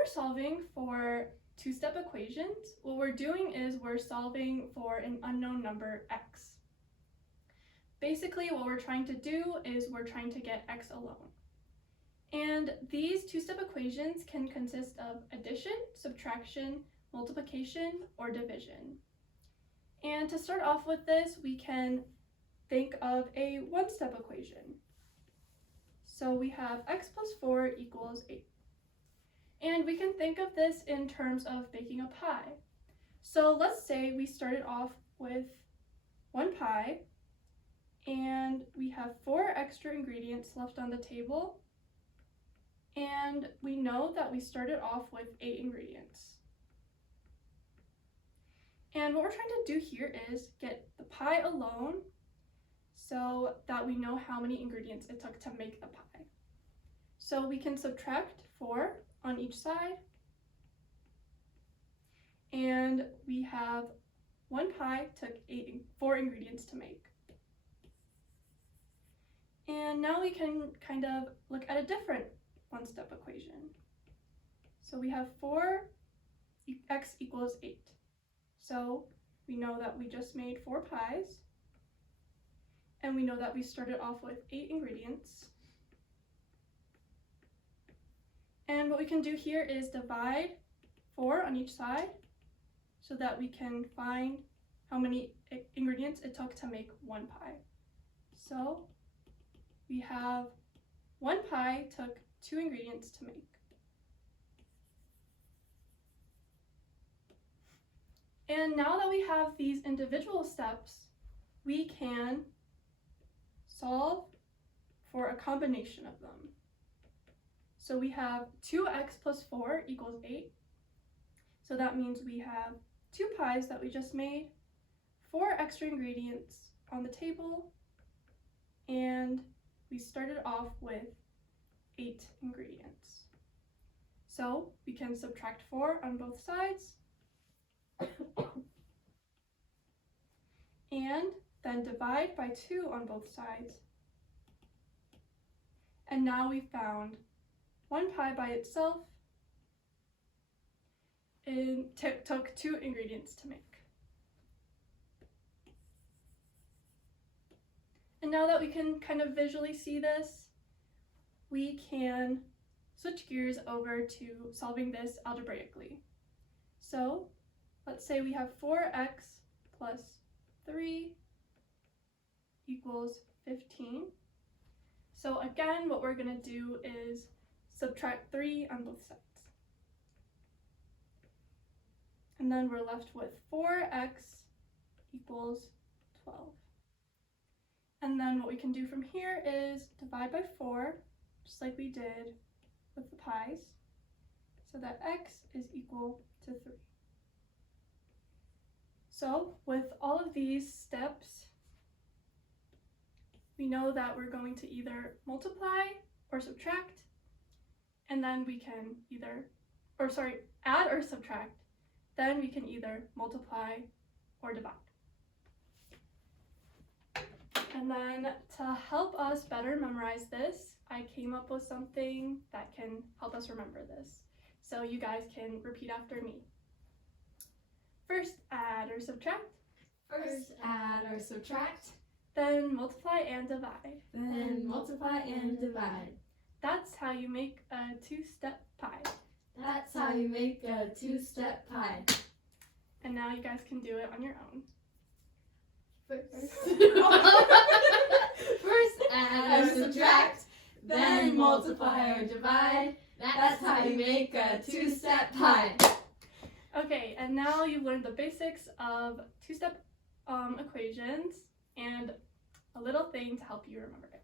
we're solving for two-step equations, what we're doing is we're solving for an unknown number x. Basically, what we're trying to do is we're trying to get x alone. And these two-step equations can consist of addition, subtraction, multiplication, or division. And to start off with this, we can think of a one-step equation. So we have x plus 4 equals 8. And we can think of this in terms of making a pie. So let's say we started off with 1 pie, and we have 4 extra ingredients left on the table, and we know that we started off with 8 ingredients. And what we're trying to do here is get the pie alone so that we know how many ingredients it took to make the pie. So we can subtract 4 on each side, and we have 1 pie took 4 ingredients to make. And now we can kind of look at a different one-step equation. So we have 4x equals 8. So we know that we just made 4 pies, and we know that we started off with 8 ingredients. And what we can do here is divide 4 on each side so that we can find how many ingredients it took to make 1 pie. So we have 1 pie took 2 ingredients to make. And now that we have these individual steps, we can solve for a combination of them. So we have 2x plus 4 equals 8. So that means we have 2 pies that we just made, 4 extra ingredients on the table, and we started off with 8 ingredients. So we can subtract 4 on both sides, and then divide by 2 on both sides. And now we found 1 pie by itself and took 2 ingredients to make. And now that we can kind of visually see this, we can switch gears over to solving this algebraically. So let's say we have 4x plus 3 equals 15. So again, what we're going to do is subtract 3 on both sides. And then we're left with 4x equals 12. And then what we can do from here is divide by 4, just like we did with the pies, so that x is equal to 3. So with all of these steps, we know that we're going to either multiply or subtract, and then we can add or subtract, then we can either multiply or divide. And then to help us better memorize this, I came up with something that can help us remember this. So you guys can repeat after me. First, add or subtract. First add or subtract. Then multiply and divide. Then multiply and divide. That's how you make a two-step pie. That's how you make a two-step pie. And now you guys can do it on your own. First add or subtract, then multiply or divide. That's how you make a two-step pie. Okay, and now you've learned the basics of two-step equations and a little thing to help you remember it.